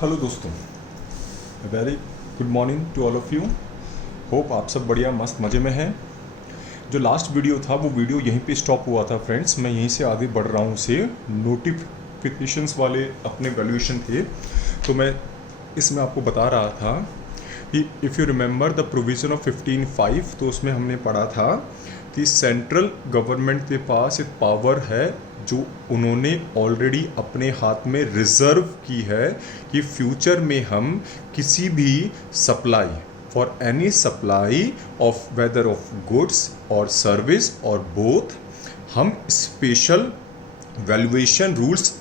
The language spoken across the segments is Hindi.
हेलो दोस्तों, very good morning to all of you. Hope आप सब बढ़िया मस्त मज़े में हैं। जो लास्ट वीडियो था वो वीडियो यहीं पे स्टॉप हुआ था फ्रेंड्स। मैं यहीं से आगे बढ़ रहा हूँ। से नोटिफिकेशंस वाले अपने वैल्यूएशन थे, तो मैं इसमें आपको बता रहा था कि if you remember the provision of 15.5, तो उसमें हमने पढ़ा था कि सेंट्रल गवर्नमेंट के पास एक पावर है जो उन्होंने ऑलरेडी अपने हाथ में रिजर्व की है कि फ्यूचर में हम किसी भी supply for any supply of whether of goods और सर्विस और बोथ, हम स्पेशल वैल्यूएशन रूल्स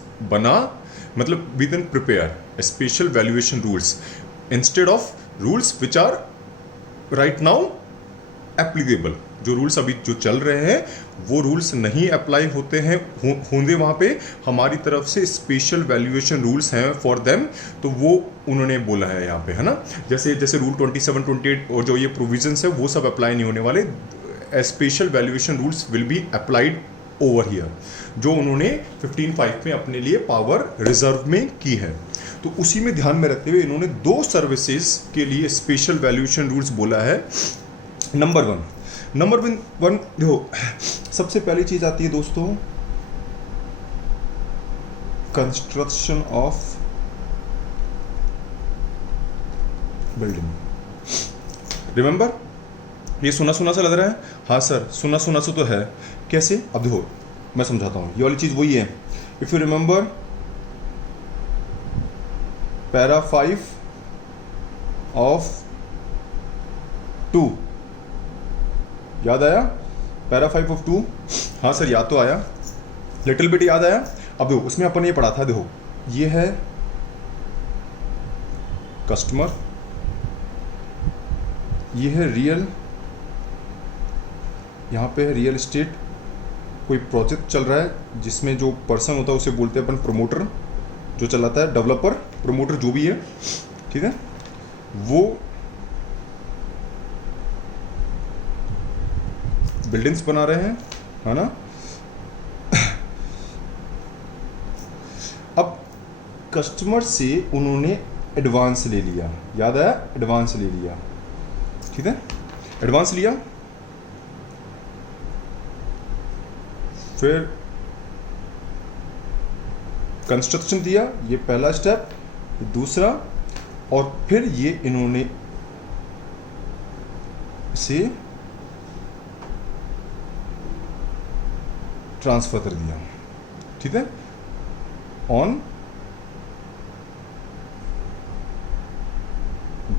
मतलब we can prepare special valuation rules instead of rules which are right now applicable. जो रूल्स अभी जो चल रहे हैं वो रूल्स नहीं अप्लाई होते हैं होंगे वहाँ पे। हमारी तरफ से स्पेशल वैल्यूएशन रूल्स हैं फॉर देम, तो वो उन्होंने बोला है यहाँ पे, है ना। जैसे जैसे रूल 27, 28 और जो ये प्रोविजंस है वो सब अप्लाई नहीं होने वाले। Special valuation rules will be applied over here, जो उन्होंने 15.5 में अपने लिए पावर रिजर्व में की है। तो उसी में ध्यान में रखते हुए इन्होंने दो सर्विसेज के लिए स्पेशल वैल्यूएशन रूल्स बोला है। नंबर वन देखो, सबसे पहली चीज आती है दोस्तों, कंस्ट्रक्शन ऑफ बिल्डिंग। रिमेंबर, ये सुना सुना सा लग रहा है। हाँ सर, सुना सुना सा तो है। कैसे? अब देखो मैं समझाता हूं। ये वाली चीज वही है। If you remember para 5 of 2, याद आया? पैरा 5 ऑफ 2, हाँ सर याद तो आया, लिटिल बिट याद आया। अब देखो उसमें अपन ये पढ़ा था, देखो ये है कस्टमर, ये है रियल, यहाँ पे है रियल एस्टेट। कोई प्रोजेक्ट चल रहा है जिसमें जो पर्सन होता है उसे बोलते हैं अपन प्रमोटर, जो चलाता है, डेवलपर, प्रमोटर जो भी है, ठीक है। वो बिल्डिंग्स बना रहे हैं, है ना। अब कस्टमर से उन्होंने एडवांस ले लिया, याद आया? एडवांस ले लिया, ठीक है। एडवांस लिया, फिर कंस्ट्रक्शन दिया, ये पहला स्टेप, दूसरा, और फिर ये इन्होंने से ट्रांसफर कर दिया, ठीक है, ऑन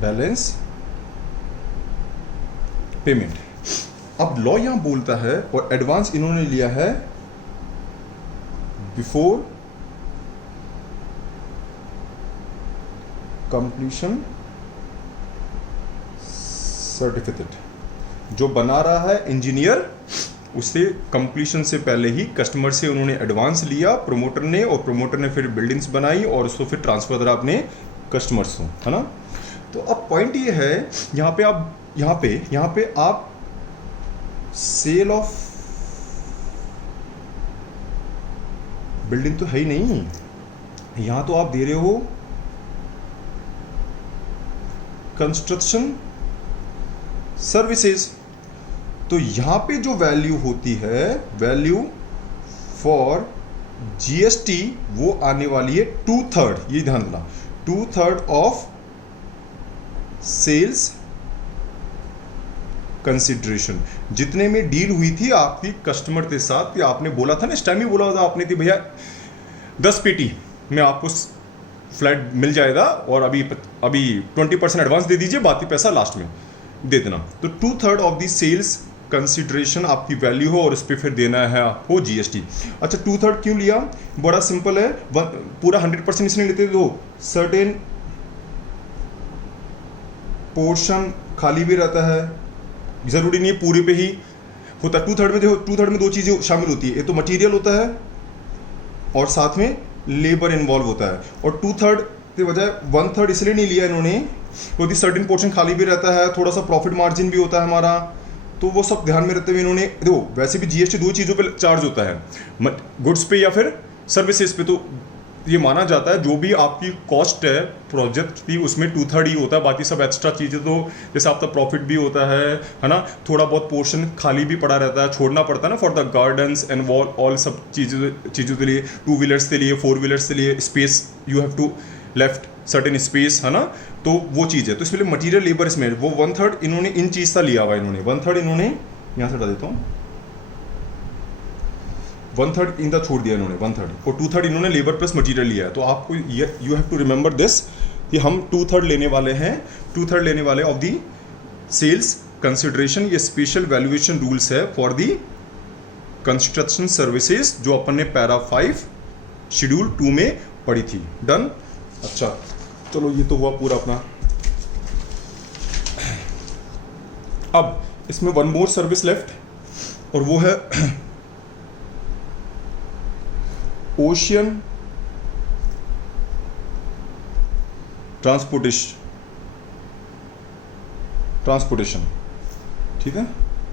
बैलेंस पेमेंट। अब लॉ यहां बोलता है, और एडवांस इन्होंने लिया है बिफोर कंप्लीशन सर्टिफिकेट। जो बना रहा है इंजीनियर, उससे कंप्लीशन से पहले ही कस्टमर से उन्होंने एडवांस लिया प्रमोटर ने, और प्रमोटर ने फिर बिल्डिंग्स बनाई और उसको फिर ट्रांसफर करा अपने कस्टमर्स को, है ना। तो अब पॉइंट ये है, यहाँ पे आप सेल ऑफ बिल्डिंग तो है ही नहीं, यहां तो आप दे रहे हो कंस्ट्रक्शन सर्विसेज। तो यहां पे जो वैल्यू होती है, वैल्यू फॉर जीएसटी, वो आने वाली है 2/3, ये ध्यान देना, 2/3 ऑफ सेल्स कंसिडरेशन। जितने में डील हुई थी आपकी कस्टमर के साथ, कि आपने बोला था ना, इस टाइम ही बोला था आपने कि भैया 10 पेटी में आपको फ्लैट मिल जाएगा, और अभी 20% एडवांस दे दीजिए, बाकी पैसा लास्ट में दे देना। तो 2/3 ऑफ दी सेल्स कंसिडरेशन आपकी वैल्यू हो, और उस पर फिर देना है आपको जीएसटी। अच्छा, 2/3 क्यों लिया? बड़ा सिंपल है, पूरा 100% इसने लेते तो सर्टेन पोर्शन खाली भी रहता है, जरूरी नहीं है पूरे पे ही होता। 2/3 में देखो, 2/3 में दो चीजें शामिल होती है, एक तो मटेरियल होता है और साथ में लेबर इन्वॉल्व होता है। और 2/3 के बजाय 1/3 इसलिए नहीं लिया इन्होंने, क्योंकि सर्टेन पोर्शन खाली भी रहता है, थोड़ा सा प्रॉफिट मार्जिन भी होता है हमारा, तो वो सब ध्यान में रखते हुए इन्होंने, देखो वैसे भी जीएसटी दो चीज़ों पे चार्ज होता है, गुड्स पे या फिर सर्विसेज पे। तो ये माना जाता है जो भी आपकी कॉस्ट है प्रोजेक्ट की उसमें 2/3 ही होता है, बाकी सब एक्स्ट्रा चीज़ें तो जैसे आपका प्रॉफिट भी होता है ना, थोड़ा बहुत पोर्शन खाली भी पड़ा रहता है, छोड़ना पड़ता है ना for the gardens and wall all सब चीज़ों के लिए, 2 व्हीलर्स के लिए, 4 व्हीलर्स के लिए space you have to left certain space, है ना। तो वो चीज़ है, तो इसमें मटीरियल लेबर इसमें वो 1/3 इन्होंने इन चीज़ का लिया हुआ, इन्होंने 1/3 इन्होंने यहाँ से हटा देता हूँ, 1/3 इनका छोड़ दिया इन्होंने 1/3 और 2/3 इन्होंने लेबर प्लस मटेरियल लिया है। तो आपको you have to remember this कि हम 2/3 लेने वाले हैं, 2/3 लेने वाले ऑफ दी सेल्स कंसिडरेशन। ये स्पेशल वैल्यूएशन रूल्स है फॉर दी कंस्ट्रक्शन सर्विसेज जो अपन ने पैरा 5 शेड्यूल 2 में पढ़ी थी। डन। अच्छा चलो ये तो हुआ पूरा अपना। अब इसमें वन मोर सर्विस लेफ्ट और वो है ओशियन ट्रांसपोर्टेशन, ठीक है,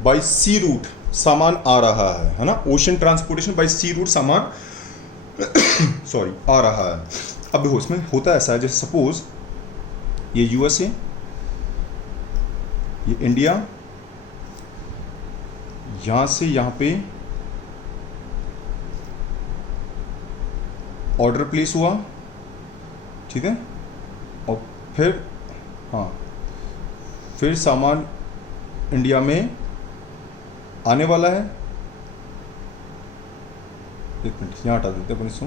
बाय सी रूट सामान आ रहा है ना, ओशियन ट्रांसपोर्टेशन बाय सी रूट सामान सॉरी आ रहा है। अब देखो इसमें होता ऐसा है, जैसे सपोज ये यूएसए, ये इंडिया, यहां से यहां पे ऑर्डर प्लेस हुआ, ठीक है, और फिर हाँ फिर सामान इंडिया में आने वाला है। एक मिनट यहाँ हटा देते हैं अपन इसको,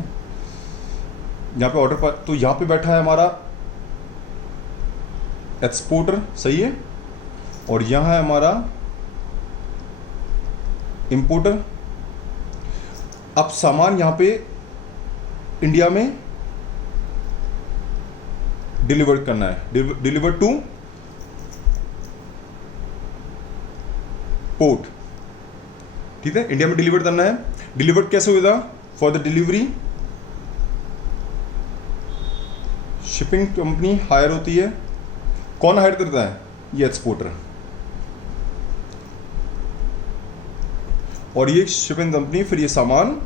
यहाँ पे ऑर्डर पर, तो यहाँ पे बैठा है हमारा एक्सपोर्टर, सही है, और यहाँ है हमारा इंपोर्टर। अब सामान यहाँ पे इंडिया में डिलीवर करना है, डिलीवर टू पोर्ट, ठीक है, इंडिया में डिलीवर करना है। डिलीवर कैसे होगा? For the delivery shipping company hire होती है। कौन हायर करता है? ये एक्सपोर्टर, और ये शिपिंग कंपनी फिर ये सामान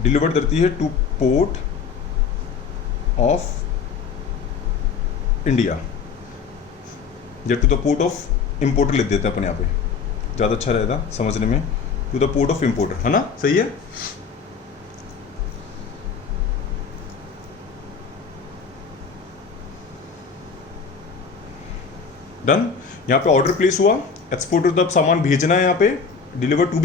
डिलीवर करती है टू पोर्ट ऑफ इंडिया, या to the port of importer लिख देते हैं अपन यहाँ पे, ज़्यादा अच्छा रहेगा समझने में, to the port of importer, है ना, सही है। डन। यहाँ पे ऑर्डर प्लेस हुआ, एक्सपोर्टर तब सामान भेजना है, यहाँ पे डिलीवर टू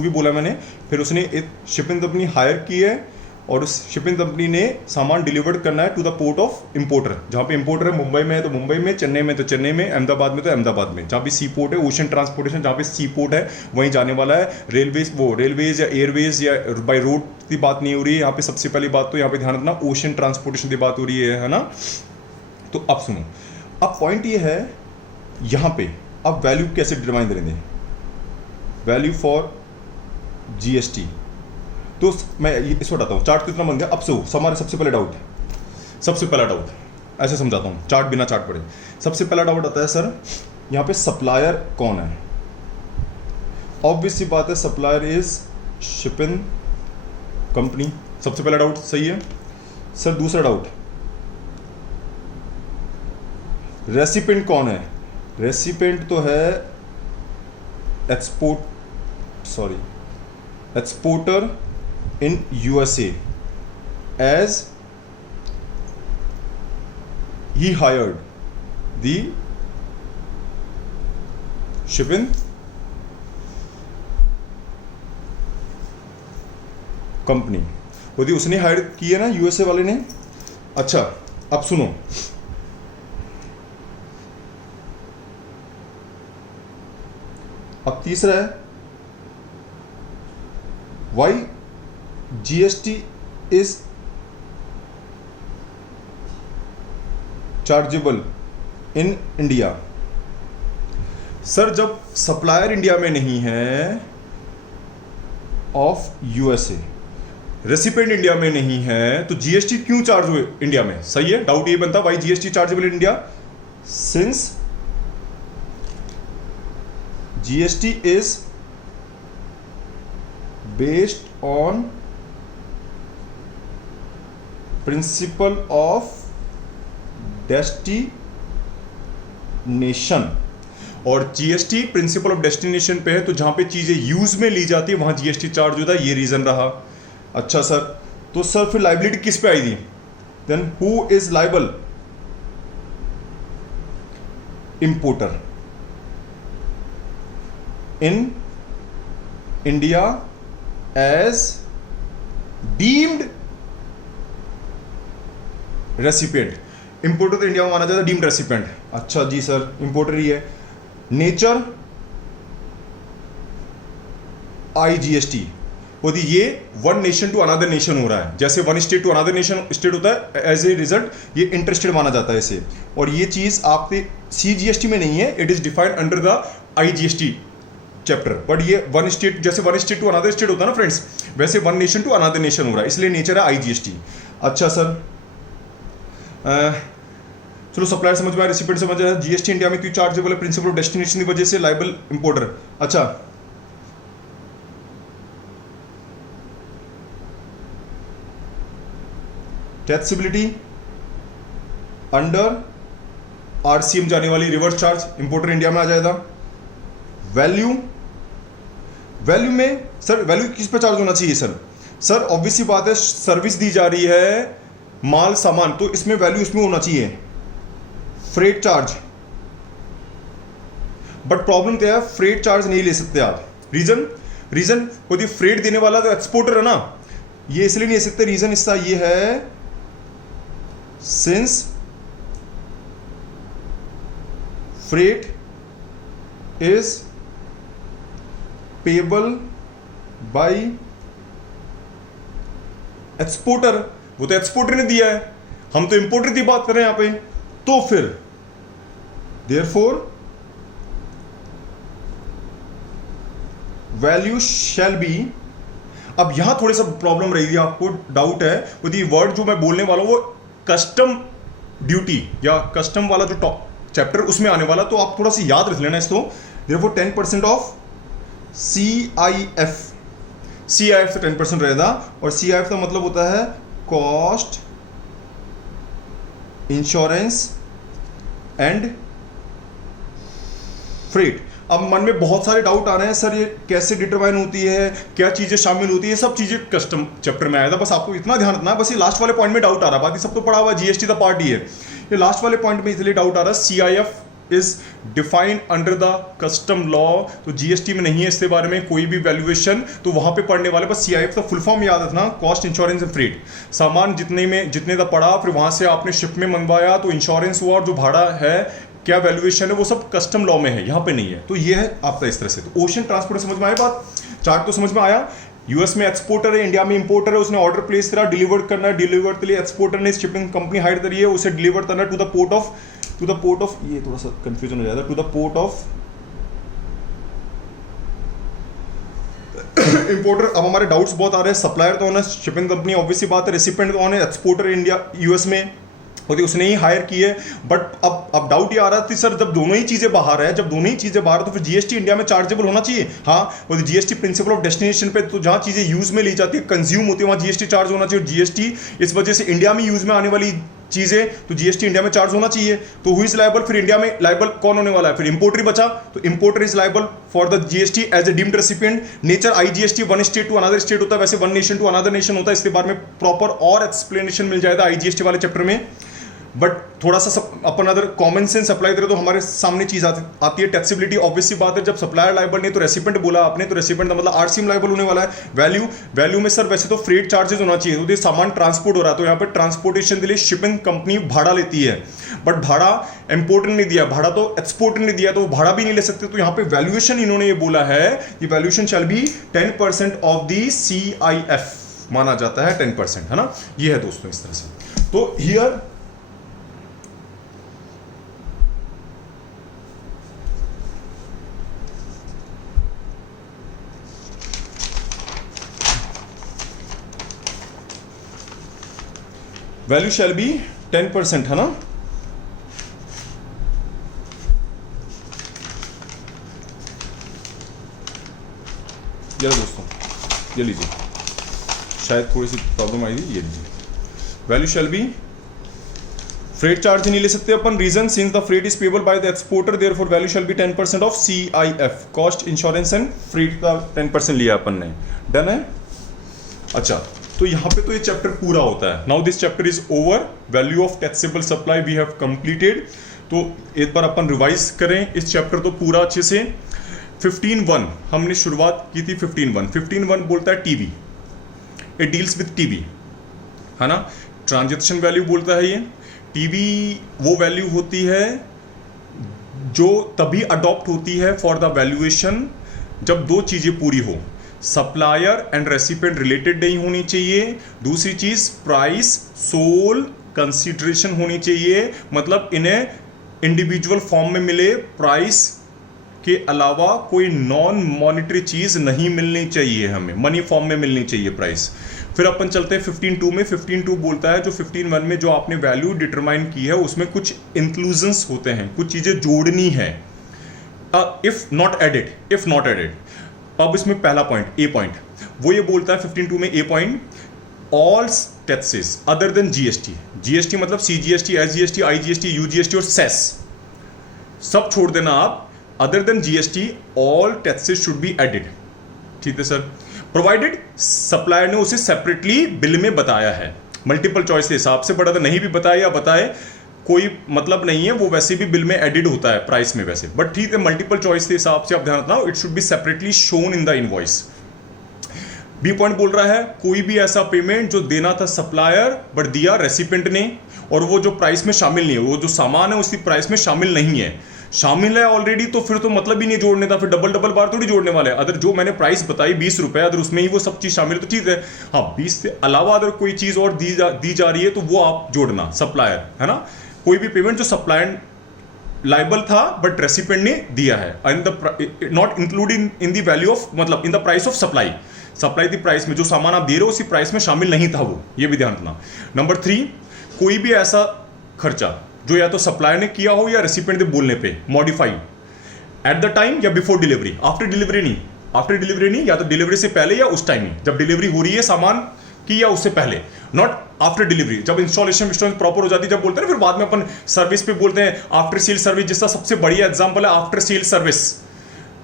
बी बोला मैंने, फिर उसने एक शिपिंग कंपनी हायर की है और उस शिपिंग कंपनी ने सामान डिलीवर करना है to the port of importer. जहाँ पे इंपोर्टर है मुंबई में है तो मुंबई में, चेन्नई में तो चेन्नई में, अहमदाबाद में तो अहमदाबाद में, जहाँ भी सी पोर्ट है, ओशन ट्रांसपोर्टेशन जहाँ पे सी पोर्ट है वहीं जाने वाला है। रेलवेज या एयरवेज या बाई रोड की बात नहीं हो रही है यहाँ पे। सबसे पहली बात तो यहाँ पे ध्यान रखना ओशन ट्रांसपोर्टेशन की बात हो रही है ना। तो अब सुनो, अब पॉइंट ये है यहाँ पे, अब वैल्यू कैसे डिटरमाइन करेंगे? Value for GST. तो मैं इसको बताता हूँ, चार्ट कितना बन गया अब से हो। हमारा सबसे पहला डाउट ऐसे समझाता हूँ, चार्ट बिना चार्ट पढ़े। सबसे पहला डाउट आता है सर यहाँ पे सप्लायर कौन है? ऑब्वियस सी बात है, सप्लायर इज शिपिंग कंपनी। सबसे पहला डाउट सही है सर। दूसरा डाउट, रेसिपेंट कौन है? रेसिपेंट तो है exporter in USA as he hired the shipping company. यदि उसने हायर की है ना यूएसए वाले ने। अच्छा अब सुनो, अब तीसरा है why GST is chargeable in India. Sir जब सप्लायर इंडिया में नहीं है ऑफ यूएसए, रेसिपेंट इंडिया में नहीं है, तो जीएसटी क्यों चार्ज हुए इंडिया में? सही है, डाउट ये बनता why GST chargeable in India, since GST is based on principle of destination. और जीएसटी प्रिंसिपल ऑफ डेस्टिनेशन पे है, तो जहां पे चीजें यूज में ली जाती है वहां जीएसटी चार्ज होता है, ये रीजन रहा। अच्छा सर, तो सर फिर लाइबिलिटी किस पे आई थी? Then who is liable? Importer in India as deemed recipient. Importer तो इंडिया में माना जाता है डीम्ड रेसिपिएंट। अच्छा जी सर, इंपोर्टर ही है। नेचर आईजीएसटी होती, ये one nation to another nation हो रहा है, जैसे one state to another nation state होता है, एज ए रिजल्ट ये इंटरेस्टेड माना जाता है इसे। और ये चीज आपके सीजीएसटी में नहीं है, it is defined under the IGST chapter. But ये वन स्टेट, जैसे one state to another state होता है ना फ्रेंड्स, वैसे one nation to another nation हो रहा है, इसलिए नेचर है आईजीएसटी। अच्छा सर, चलो सप्लायर समझ में आया, रेसिपिएंट समझ आया, जीएसटी इंडिया में क्यों चार्जेबल है? प्रिंसिपल ऑफ डेस्टिनेशन की वजह से, लाइबल इंपोर्टर। अच्छा, टैक्सेबिलिटी अंडर आरसीएम जाने वाली रिवर्स चार्ज, इंपोर्टर इंडिया में आ जाएगा। वैल्यू, वैल्यू में सर वैल्यू किस पे चार्ज होना चाहिए सर? सर ऑब्वियसली बात है, सर्विस दी जा रही है, माल सामान, तो इसमें वैल्यू इसमें होना चाहिए, फ्रेट चार्ज। बट प्रॉब्लम क्या है, फ्रेट चार्ज नहीं ले सकते आप। रीजन होती फ्रेट देने वाला तो एक्सपोर्टर है ना, ये इसलिए नहीं ले सकते। रीजन इसका ये है, since freight is payable bye exporter. वो तो एक्सपोर्टर ने दिया है, हम तो इंपोर्टर की बात कर रहे हैं यहां पे। तो फिर देयरफॉर वैल्यू शैल बी। अब यहां थोड़ी सा प्रॉब्लम रहेगी, आपको डाउट है, वो वर्ड जो मैं बोलने वाला हूं वो कस्टम ड्यूटी या कस्टम वाला जो टॉप चैप्टर उसमें आने वाला, तो आप थोड़ा सा याद रख लेना इसको। देयरफॉर 10% ऑफ CIF से 10% रहेगा, और CIF का मतलब होता है कॉस्ट, इंश्योरेंस एंड फ्रेट। अब मन में बहुत सारे डाउट आ रहे हैं, सर ये कैसे डिटरमाइन होती है, क्या चीजें शामिल होती है, सब चीजें कस्टम चैप्टर में आया था। बस आपको इतना ध्यान रखना है, बस ये लास्ट वाले पॉइंट में डाउट आ रहा है, बाकी सब तो पढ़ा हुआ, जीएसटी का पार्ट ही है। ये लास्ट वाले पॉइंट में इसलिए डाउट आ रहा है, CIF is defined under the custom law, तो जीएसटी में नहीं है इसके बारे में कोई भी वैल्यूएशन, तो वहां पे पढ़ने वाले बस CIF का फुल फॉर्म याद रखना, कॉस्ट, इंश्योरेंस एंड फ्रेट। सामान जितने का पड़ा, फिर वहां से आपने शिप में मंगवाया तो इंश्योरेंस हुआ, और जो भाड़ा है, क्या वैल्यूएशन है, वो सब कस्टम लॉ में है, यहाँ पे नहीं है। तो ये है आपका इस तरह से। तो ओशन ट्रांसपोर्ट समझ में आया बात, चार्ट तो समझ में आया। यूएस में एक्सपोर्टर है, इंडिया में इंपोर्टर है, उसने ऑर्डर प्लेस करा, डिलीवर करना है, डिलीवर के लिए एक्सपोर्टर ने शिपिंग कंपनी हायर करी है, उसे डिलीवर करना टू द पोर्ट ऑफ ये थोड़ा सा कंफ्यूजन हो जाएगा, to the port of importer. अब हमारे डाउट्स बहुत आ रहे हैं, सप्लायर तो होना, शिपिंग कंपनी ऑब्वियसली बात है, रेसिपिएंट कौन है, एक्सपोर्टर इंडिया यूएस में होती, उसने ही हायर की है। बट अब डाउट ये आ रहा था सर, जब दोनों ही चीजें बाहर है, जब दोनों ही चीजें बाहर, तो फिर जीएसटी इंडिया में चार्जेबल होना चाहिए। हाँ, वो जीएसटी प्रिंसिपल ऑफ डेस्टिनेशन पे, तो जहां चीजें यूज में ली जाती है, कंज्यूम होती है, वहां जीएसटी चार्ज होना चाहिए। जीएसटी इस वजह से इंडिया में यूज में आने वाली चीजें, तो जीएसटी इंडिया में चार्ज होना चाहिए। तो हु इज लायबल? फिर इंडिया में लायबल कौन होने वाला है? फिर इंपोर्टर ही बचा, तो importer is liable for the GST as a deemed recipient. Nature IGST one state to another state होता है, वैसे one nation to another nation होता है। इसके बारे में प्रॉपर और एक्सप्लेनेशन मिल जाएगा आईजीएसटी वाले चैप्टर में। बट थोड़ा सा अपन अगर कॉमन सेंस अप्लाई करें तो हमारे सामने चीज आती है टैक्सेबिलिटी। ऑब्वियसली बात है, जब सप्लायर लायबल नहीं तो रेसिपिएंट बोला आपने, तो रेसिपिएंट का मतलब आरसीएम लायबल होने वाला है। वैल्यू में सर वैसे तो फ्रेट चार्जेस होना चाहिए, तो ये सामान ट्रांसपोर्ट हो रहा है, तो यहाँ पे ट्रांसपोर्टेशन के लिए शिपिंग कंपनी भाड़ा लेती है, बट भाड़ा इंपोर्टर ने दिया, भाड़ा तो एक्सपोर्टर ने दिया, तो वो भाड़ा भी नहीं ले सकते। तो यहाँ पे वैल्यूएशन इन्होंने ये बोला है, ये valuation shell be 10% of the CIF माना जाता है, 10%, है ना। ये है दोस्तों इस तरह से। तो हियर वैल्यू शैल बी 10%, है ना। ये दोस्तों ये लीजिए, शायद थोड़ी सी प्रॉब्लम आई थी, ये लीजिए। Value shall be, freight charge नहीं ले सकते अपन, reason since the freight is payable by the exporter therefore value shall be 10% of CIF, cost insurance and freight का 10% लिया अपन ने। डन है। अच्छा, तो यहाँ पे तो ये चैप्टर पूरा होता है। Now this chapter is over, value of taxable supply we have completed. तो एक बार अपन रिवाइज करें इस चैप्टर तो पूरा अच्छे से। 15.1 हमने शुरुआत की थी। 15.1 बोलता है TV, it deals with TV, है ना। ट्रांजैक्शन वैल्यू बोलता है ये। टीवी वो वैल्यू होती है जो तभी अडॉप्ट होती है फॉर द वैल्यूएशन जब दो चीजें पूरी हो, सप्लायर एंड रेसिपिएंट रिलेटेड नहीं होनी चाहिए, दूसरी चीज प्राइस सोल कंसिडरेशन होनी चाहिए, मतलब इन्हें इंडिविजुअल फॉर्म में मिले, प्राइस के अलावा कोई नॉन मॉनिटरी चीज नहीं मिलनी चाहिए, हमें मनी फॉर्म में मिलनी चाहिए प्राइस। फिर अपन चलते हैं 15.2 में। 15.2 बोलता है जो 15.1 में जो आपने वैल्यू डिटरमाइन की है उसमें कुछ इंक्लूजन्स होते हैं, कुछ चीजें जोड़नी है, इफ नॉट एडेड। अब इसमें पहला पॉइंट, ए पॉइंट, वो ये बोलता है 15.2 में, a point, all taxes other than GST मतलब CGST, SGST, IGST, UGST और सेस सब छोड़ देना आप, other than GST all taxes should be added. ठीक है सर, प्रोवाइडेड सप्लायर ने उसे सेपरेटली बिल में बताया है, मल्टीपल चॉइस के हिसाब से, बट अगर नहीं भी बताया या बताए कोई मतलब नहीं है, वो वैसे भी बिल में एडिड होता है प्राइस में वैसे, बट ठीक है मल्टीपल चॉइस के हिसाब से आप ध्यान रखना, it should be separately shown in the invoice. B point बोल रहा है कोई भी ऐसा पेमेंट जो देना था सप्लायर बट दिया रेसिपिएंट ने, और वो जो प्राइस में शामिल नहीं है, वो जो सामान है उसकी प्राइस में शामिल नहीं है, शामिल है ऑलरेडी, तो फिर तो मतलब ही नहीं जोड़ने था, फिर डबल बार थोड़ी जोड़ने वाले। अगर जो मैंने प्राइस बताई 20 रुपए, अगर उसमें ही वो सब चीज शामिल है तो ठीक है। हाँ, 20 से अलावा अगर कोई चीज और दी जा रही है तो वो आप जोड़ना, सप्लायर, है ना। कोई भी पेमेंट जो सप्लायर लाइबल था बट रेसिपिएंट ने दिया है, and not including in the value of, मतलब in the price of supply the price में जो सामान आप दे रहे हो उसी प्राइस में शामिल नहीं था वो, ये भी ध्यान रखना। नंबर 3, कोई भी ऐसा खर्चा जो या तो सप्लायर ने किया हो या रेसिपिएंट के बोलने पे, मॉडिफाई एट द टाइम या बिफोर डिलीवरी, आफ्टर डिलीवरी नहीं, या तो डिलीवरी से पहले या उस टाइम ही जब डिलीवरी हो रही है सामान की, या उससे पहले, नॉट आफ्टर डिलीवरी। जब इंस्टॉलेशन प्रॉपर हो जाती है, जब बोलते हैं ना, फिर बाद में अपन सर्विस पे बोलते हैं आफ्टर सेल सर्विस, जिसका सबसे बढ़िया एग्जांपल है आफ्टर सेल सर्विस।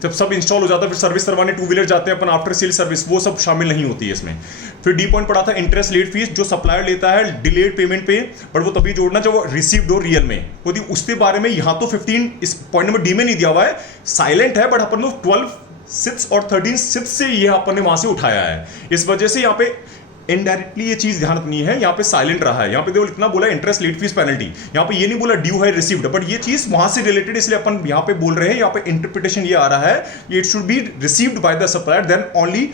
जब सब इंस्टॉल हो जाता है फिर सर्विस करवाने 2 व्हीलर जाते हैं अपन, आफ्टर सेल सर्विस, वो सब शामिल नहीं होती है इसमें। फिर डी पॉइंट पढ़ा था इंटरेस्ट लेट फीस, जो सप्लायर लेता है डिलेड पेमेंट पे, बट वो तभी जोड़ना जब वो रिसीव्ड हो रियल में होती, उसके बारे में यहाँ तो 15 इस पॉइंट नंबर डी में नहीं दिया हुआ है, साइलेंट है, बट अपन लोग 12(6) और 13(6) से ये अपन ने वहां से उठाया है, इस वजह से यहाँ पे इनडायरेक्टली ये चीज ध्यान रखनी है, यहाँ पे साइलेंट रहा है, यहाँ पे देखो इतना बोला इंटरेस्ट लेट फीस पेनल्टी, यहाँ पे ये नहीं बोला ड्यू है रिसीव्ड, बट ये चीज वहां से रिलेटेड, इसलिए अपन यहाँ पे बोल रहे हैं, यहाँ पे इंटरप्रिटेशन ये आ रहा है, it should be received by the supplier then only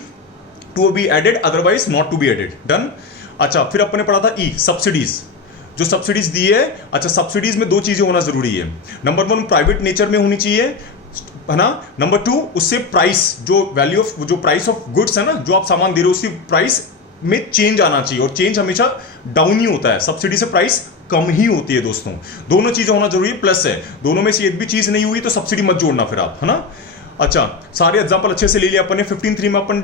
to be added, otherwise not to be added. Done. अच्छा, फिर अपन ने पढ़ा था ई, सब्सिडीज, जो सब्सिडीज दी है। अच्छा, सब्सिडीज में 2 चीजें होना जरूरी है, नंबर 1 प्राइवेट नेचर में होनी चाहिए, है ना। नंबर 2 उससे प्राइस, जो वैल्यू ऑफ, जो प्राइस ऑफ गुड्स है ना, जो आप सामान दे रहे हो उसकी प्राइस में चेंज आना चाहिए, और चेंज हमेशा डाउन ही होता है, सब्सिडी से प्राइस कम ही होती है दोस्तों। दोनों चीजें होना जरूरी है, प्लस है, दोनों में से एक भी चीज नहीं हुई तो सब्सिडी मत जोड़ना फिर आप, है ना। अच्छा, सारे एग्जांपल अच्छे से ले लिया अपन ने। 15.3 में अपन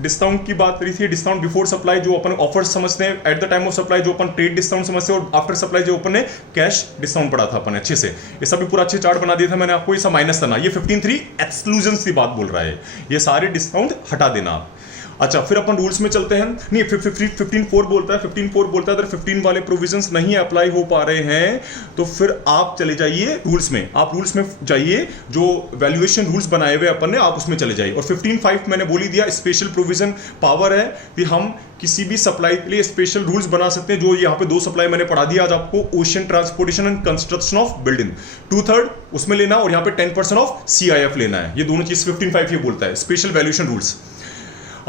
डिस्काउंट की बात करी थी, डिस्काउंट बिफोर सप्लाई जो अपन ऑफर समझते हैं, at the time of supply जो अपन ट्रेड डिस्काउंट समझते हैं, और आफ्टर सप्लाई जो अपन ने कैश डिस्काउंट पढ़ा था अपन अच्छे से, ये सब भी पूरा अच्छे चार्ट बना दिया था मैंने आपको, ये सब माइनस करना। ये 15.3 एक्सक्लूजन की बात बोल रहा है, ये सारे डिस्काउंट हटा देना आप। अच्छा, फिर अपन रूल्स में चलते हैं। नहीं, 15.4 बोलता है, 15.4 बोलता है अगर 15 वाले प्रोविजंस नहीं अप्लाई हो पा रहे हैं तो फिर आप चले जाइए रूल्स में, आप रूल्स में जाइए, जो वैल्यूएशन रूल्स बनाए हुए अपन ने, आप उसमें चले जाइए। और 15.5 मैंने बोल ही दिया, स्पेशल प्रोविजन पावर है कि हम किसी भी सप्लाई के लिए स्पेशल रूल्स बना सकते हैं, जो यहाँ पे 2 सप्लाई मैंने पढ़ा दिया आज आपको, ocean transportation and construction of building, 2/3 उसमें लेना, और यहाँ पे 10% ऑफ CIF लेना है, ये दोनों चीज 15.5 ये बोलता है, स्पेशल वैल्यूएशन रूल्स।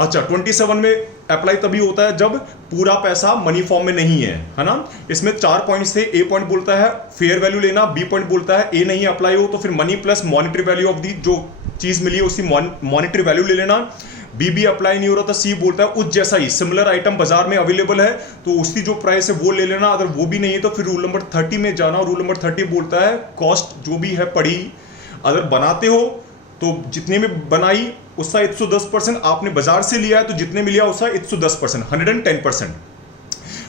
अच्छा, 27 में अप्लाई तभी होता है जब पूरा पैसा मनी फॉर्म में नहीं है ना। इसमें 4 पॉइंट्स थे। ए पॉइंट बोलता है फेयर वैल्यू लेना, बी पॉइंट बोलता है ए नहीं अप्लाई हो तो फिर money plus monetary value of the, जो चीज मिली है उसकी मॉनिटरी वैल्यू ले लेना। बी अप्लाई नहीं हो रहा था, सी बोलता है उस जैसा ही सिमिलर आइटम बाजार में अवेलेबल है तो उसकी जो प्राइस है वो ले लेना, अगर वो भी नहीं है तो फिर रूल नंबर 30 में जाना। रूल नंबर 30 बोलता है कॉस्ट जो भी है पड़ी, अगर बनाते हो तो जितने में बनाई उसका 110%, आपने बाजार से लिया है तो जितने में लिया उसका 110%, 110%।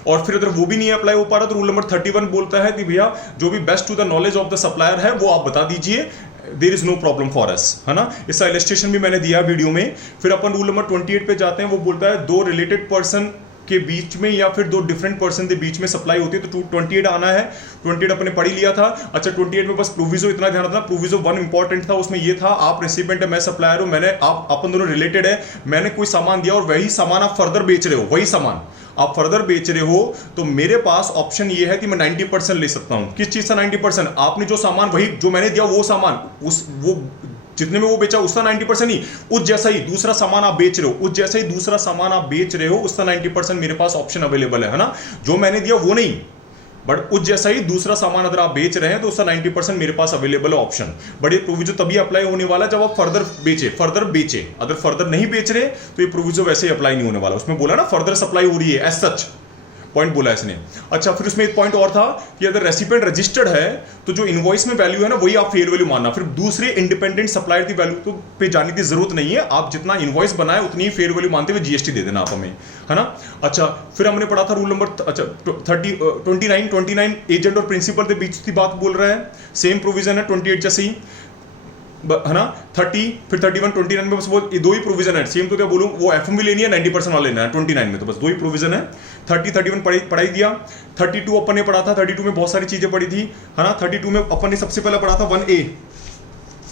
और फिर अगर वो भी नहीं अप्लाई हो पा रहा तो रूल नंबर 31 बोलता है कि भैया जो भी best to the knowledge of the supplier है वो आप बता दीजिए, there is no problem for us, है ना। इसका इलस्ट्रेशन भी मैंने दिया वीडियो में। फिर अपन रूल नंबर 28 पे जाते हैं, वो बोलता है दो रिलेटेड पर्सन के बीच में या फिर दो डिफरेंट पर्सन के बीच में सप्लाई होती है तो 28 आना है। 28 अपने पढ़ ही लिया था। अच्छा 28 में बस प्रोविजो इतना ध्यान रखना, प्रोविजो 1 इंपॉर्टेंट था, उसमें ये था आप रेसिपिएंट है मैं सप्लायर हूं, मैंने आप अपन दोनों रिलेटेड है, मैंने कोई सामान दिया और वही सामान आप फर्दर बेच रहे हो, वही सामान आप फर्दर बेच रहे हो तो मेरे पास ऑप्शन ये है कि मैं 90% ले सकता हूं। किस चीज से 90%? आपने जो सामान वही जो मैंने दिया वो सामान वो जितने में वो बेचा उसका 90% ही, उस जैसा ही दूसरा सामान आप बेच रहे हो, उस जैसा ही दूसरा सामान आप बेच रहे हो उसका 90% मेरे पास ऑप्शन अवेलेबल है ना। जो मैंने दिया वो नहीं, बट उस जैसा ही दूसरा सामान अगर आप बेच रहे हैं तो उसका 90% मेरे पास अवेलेबल है ऑप्शन। बट ये प्रोविजो तभी अप्लाई होने वाला जब आप फर्दर बेचे। अगर फर्दर नहीं बेच रहे तो ये प्रोविजो वैसे ही अप्लाई नहीं होने वाला। उसमें बोला ना फर्दर सप्लाई हो रही है, एज सच पॉइंट बोला इसने। अच्छा फिर उसमें एक पॉइंट और था कि अगर रेसिपिएंट रजिस्टर्ड है तो जो इनवॉइस में वैल्यू है ना वही आप फेयर वैल्यू मानना, फिर दूसरे इंडिपेंडेंट सप्लायर की वैल्यू तो पे जाने की जरूरत नहीं है, आप जितना इनवॉइस बनाए उतनी ही फेयर वैल्यू मानते हुए जीएसटी दे देना आप हमें, है ना। अच्छा फिर हमने पढ़ा था रूल नंबर 29 एजेंट और प्रिंसिपल के बीच की बात बोल रहा है, सेम प्रोविजन है 28 जैसे ही, है ना। 30 फिर 31 29 में बस वो दो ही प्रोविजन है, सेम तो क्या बोलूं, वो एफएम भी लेनी है 90% वाला लेना है 29 में, तो बस दो ही प्रोविजन है। 30 31 पढ़ाई दिया। 32 अपन ने पढ़ा था, 32 में बहुत सारी चीजें पढ़ी थी, है ना। 32 में अपन ने सबसे पहले पढ़ा था 1A,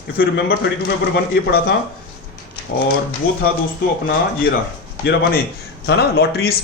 इफ यू रिमेंबर 32 में अपन 1A पढ़ा था और वो था दोस्तों अपना ये रहा 1A था ना, लॉटरीज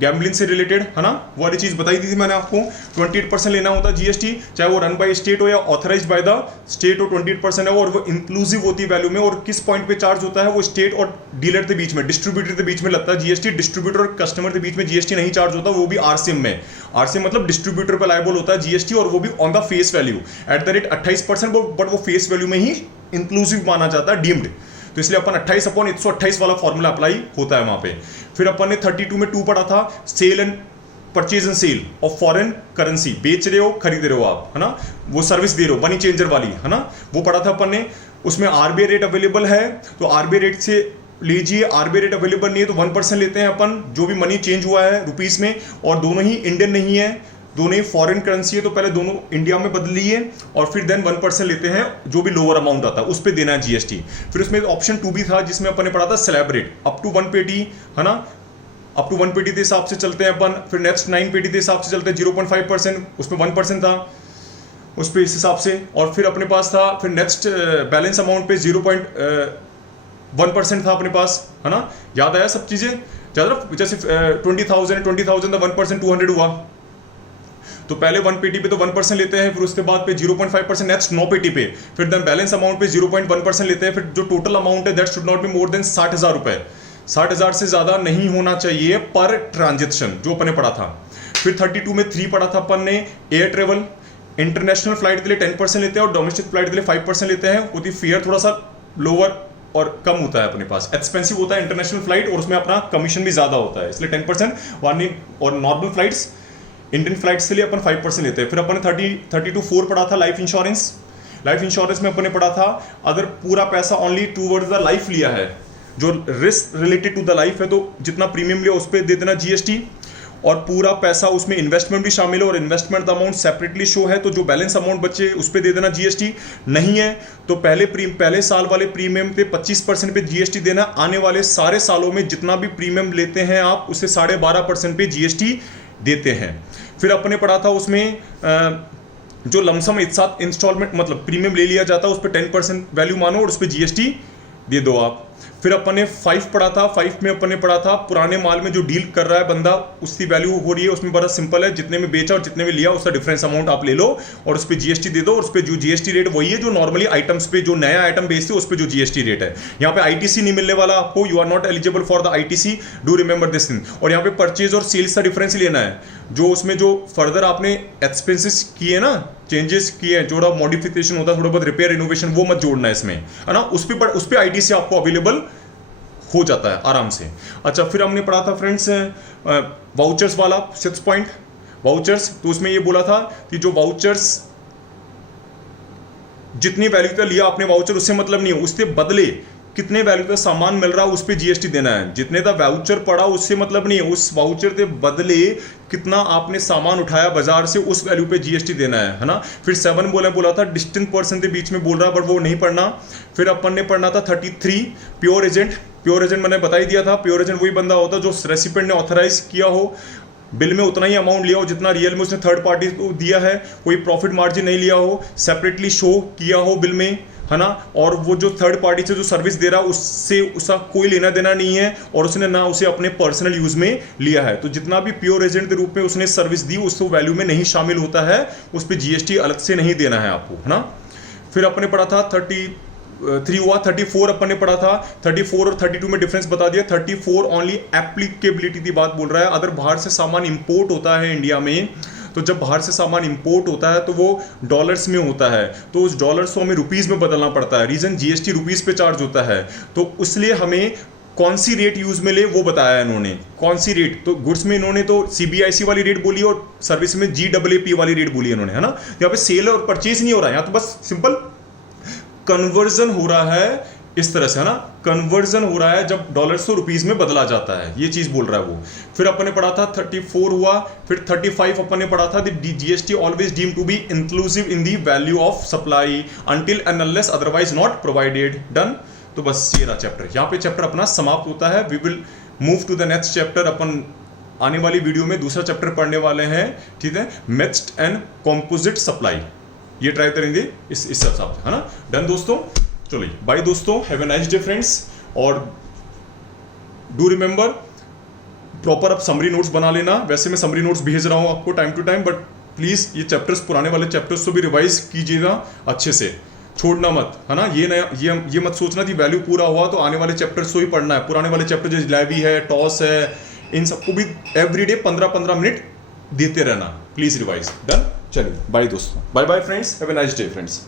गैम्बलिंग से रिलेटेड, है ना। वो वाली चीज बताई थी मैंने आपको। 28% लेना होता है जीएसटी, चाहे वो रन बाय स्टेट हो या ऑथराइज बाय द स्टेट हो, 28% है वो, और वो इंक्लूसिव होती है वैल्यू में। और किस पॉइंट पे चार्ज होता है, वो स्टेट और डीलर के बीच में, डिस्ट्रीब्यूटर के बीच में लगता है जीएसटी। डिस्ट्रीब्यूटर और कस्टमर के बीच में जीएसटी नहीं चार्ज होता, वो भी आरसीएम में। आरसीएम मतलब डिस्ट्रीब्यूटर पर लायबल होता है जीएसटी, और वो भी on the face value @ 28%, but वो फेस वैल्यू में ही इंक्लूसिव माना जाता है, डीम्ड। तो इसलिए अपन 28/128 वाला फॉर्मूला अप्लाई होता है वहां पे। फिर अपन ने 32 में 2 पढ़ा था, sale and purchase and sale of foreign currency, बेच रहे हो खरीद रहे हो आप, है ना, वो सर्विस दे रहे हो मनी चेंजर वाली, है ना, वो पढ़ा था अपन ने। उसमें आरबीआई रेट अवेलेबल है तो आरबीआई रेट से लीजिए, आरबीआई रेट अवेलेबल नहीं है तो 1% लेते हैं अपन, जो भी मनी चेंज हुआ है रुपीस में, और दोनों ही इंडियन नहीं है, दोनों ही फॉरेन करेंसी है, तो पहले दोनों इंडिया में बदल लिए और फिर देन 1% लेते हैं, जो भी लोअर अमाउंट आता है उस पे देना है जीएसटी। फिर उसमें ऑप्शन 2 भी था जिसमें अपन ने पढ़ा था स्लैब रेट अप टू 1 पेटी, है ना, अप टू 1 पेटी के हिसाब से चलते हैं अपन। फिर नेक्स्ट 9 पेटी के हिसाब से चलते हैं 0.5%, उसमें 1% था उस पे इस हिसाब से। और फिर अपने पास था फिर नेक्स्ट बैलेंस अमाउंट पे 0.1% था अपने पास, है ना। याद आया सब चीजें? ज्यादा जैसे 20,000 का 1% 200 हुआ, तो पहले 1 पेटी पे तो 1% लेते हैं, फिर उसके बाद पे 0.5% नेक्स्ट 9 पेटी पे, फिर देन बैलेंस अमाउंट पे 0.1% लेते हैं। फिर जो टोटल अमाउंट है that should not be more than 60,000 रुपए, 60,000 से ज्यादा नहीं होना चाहिए पर ट्रांजेक्शन, जो अपन ने पढ़ा था। फिर 32 में 3 पढ़ा था अपन ने, एयर ट्रेवल, इंटरनेशनल फ्लाइट के लिए 10% लेते हैं और डोमेस्टिक फ्लाइट के लिए 5% लेते हैं। उसकी फेयर थोड़ा सा लोअर और कम होता है अपने पास, एक्सपेंसिव होता है इंटरनेशनल फ्लाइट और उसमें अपना कमीशन भी ज्यादा होता है, इसलिए 10% वार्निंग। और नॉर्मल फ्लाइट्स इंडियन फ्लाइट्स के लिए अपन 5% लेते हैं। फिर अपन ने 32.4 पढ़ा था लाइफ इंश्योरेंस। लाइफ इंश्योरेंस में अपन ने पढ़ा था अगर पूरा पैसा ओनली टूवर्ड्स द लाइफ लिया है, जो risk related to the life है, तो जितना प्रीमियम लिया उस पर दे देना जीएसटी, और पूरा पैसा उसमें इन्वेस्टमेंट भी शामिल है और इन्वेस्टमेंट अमाउंट सेपरेटली शो है, तो जो बैलेंस अमाउंट बचे उस पर दे देना जीएसटी। नहीं है तो पहले साल वाले प्रीमियम पे 25% पे जीएसटी देना, आने वाले सारे सालों में जितना भी प्रीमियम लेते हैं आप उससे 12.5% पे जीएसटी देते हैं। फिर अपने पढ़ा था उसमें जो लमसम एक साथ इंस्टॉलमेंट मतलब प्रीमियम ले लिया जाता है उस पर 10% वैल्यू मानो और उस पर जीएसटी दे दो आप। फिर अपन ने 5 पढ़ा था, 5 में अपन ने पढ़ा था पुराने माल में जो डील कर रहा है बंदा उसकी वैल्यू हो रही है, उसमें बड़ा सिंपल है, जितने में बेचा और जितने में लिया उसका डिफरेंस अमाउंट आप ले लो और उस पर जीएसटी दे दो, और उस पर जो जीएसटी रेट वही है जो नॉर्मली आइटम्स पे जो नया आइटम बेचते हैं उस पर जो जीएसटी रेट है। यहाँ पे आईटीसी नहीं मिलने वाला आपको, you are not eligible for the ITC, do remember this thing. और यहाँ पे परचेज और सेल्स का डिफरेंस लेना है, जो उसमें जो फर्दर आपने एक्सपेंसेस किए ना, चेंजेस किए हैं, थोड़ा मॉडिफिकेशन होता है, थोड़ा बहुत रिपेयर इनोवेशन, वो मत जोड़ना है इसमें, है ना। उस पर आईटीसी आपको अवेलेबल हो जाता है आराम से। अच्छा फिर हमने पढ़ा था फ्रेंड्स वाउचर्स वाला 6 पॉइंट वाउचर्स, तो उसमें ये बोला था कि जो वाउचर्स जितनी वैल्यू का लिया आपने वाउचर उससे मतलब नहीं है, उसके बदले कितने वैल्यू का सामान मिल रहा है उस पर जीएसटी देना है। जितने का वाउचर पड़ा उससे मतलब नहीं है, उस वाउचर के बदले कितना आपने सामान उठाया बाजार से उस वैल्यू पे जीएसटी देना है ना। फिर 7 बोला था डिस्टिंक्ट पर्सन के बीच में बोल रहा, बट वो नहीं पढ़ना। फिर अपन ने पढ़ना था 33 प्योर एजेंट। प्योर एजेंट मैंने बता ही दिया था, प्योर एजेंट वही बंदा होता है जो रेसिपेंट ने ऑथराइज किया हो, बिल में उतना ही अमाउंट लिया हो जितना रियल में उसने थर्ड पार्टी को दिया है, कोई प्रॉफिट मार्जिन नहीं लिया हो, सेपरेटली शो किया हो बिल में, है ना। और वो जो थर्ड पार्टी से जो सर्विस दे रहा है उससे उसका कोई लेना देना नहीं है, और उसने ना उसे अपने पर्सनल यूज में लिया है। तो जितना भी प्योर एजेंट के रूप में उसने सर्विस दी उस वैल्यू में नहीं शामिल होता है, उस पर जीएसटी अलग से नहीं देना है आपको, है ना। फिर अपने पढ़ा था 33 हुआ, 34 अपन ने पढ़ा था। 34 और 32 में डिफरेंस बता दिया। 34 ओनली एप्लीकेबिलिटी की बात बोल रहा है। अगर बाहर से सामान इंपोर्ट होता है इंडिया में, तो जब बाहर से सामान इंपोर्ट होता है तो वो डॉलर्स में होता है, तो उस डॉलर्स को हमें रुपीस में बदलना पड़ता है। रीजन जीएसटी रुपीस पे चार्ज होता है, तो इसलिए हमें कौन सी रेट यूज में ले वो बताया इन्होंने। कौन सी रेट, तो गुड्स में इन्होंने तो सीबीआईसी वाली रेट बोली और सर्विस में GAAP वाली रेट बोली इन्होंने, है ना। यहाँ पे सेल और परचेज नहीं हो रहा है, यहाँ तो बस सिंपल कन्वर्जन हो रहा है इस तरह से, है ना। कन्वर्जन हो रहा है जब डॉलर से रुपीस में बदला जाता है, ये चीज बोल रहा है वो। फिर अपन ने पढ़ा था 34 हुआ। फिर 35 अपन ने पढ़ा था GST always deem to be inclusive in the value of supply until and unless otherwise not provided. Done. तो बस ये रहा चैप्टर, यहाँ पे चैप्टर अपना समाप्त होता है। We will move to the next chapter. अपन आने वाली वीडियो में दूसरा चैप्टर पढ़ने वाले हैं, ठीक है, मिक्स्ड एंड कॉम्पोजिट सप्लाई। ये ट्राई करेंगे इस हिसाब से, है ना। डन दोस्तों, चलिए बाय दोस्तों, have a nice day friends. और डू रिमेंबर प्रॉपर आप समरी नोट्स बना लेना। वैसे मैं समरी नोट्स भेज रहा हूं आपको time to time, but please ये चैप्टर्स, पुराने वाले चैप्टर्स को भी रिवाइज कीजिएगा अच्छे से, छोड़ना मत, है ना। ये नया ये मत सोचना कि वैल्यू पूरा हुआ तो आने वाले चैप्टर्स को ही पढ़ना है। पुराने वाले चैप्टर जो लैवी है, टॉस है, इन सबको भी एवरीडे 15-15 मिनट देते रहना, प्लीज रिवाइज। डन। चलिए बाय दोस्तों, bye bye friends, have a nice day friends.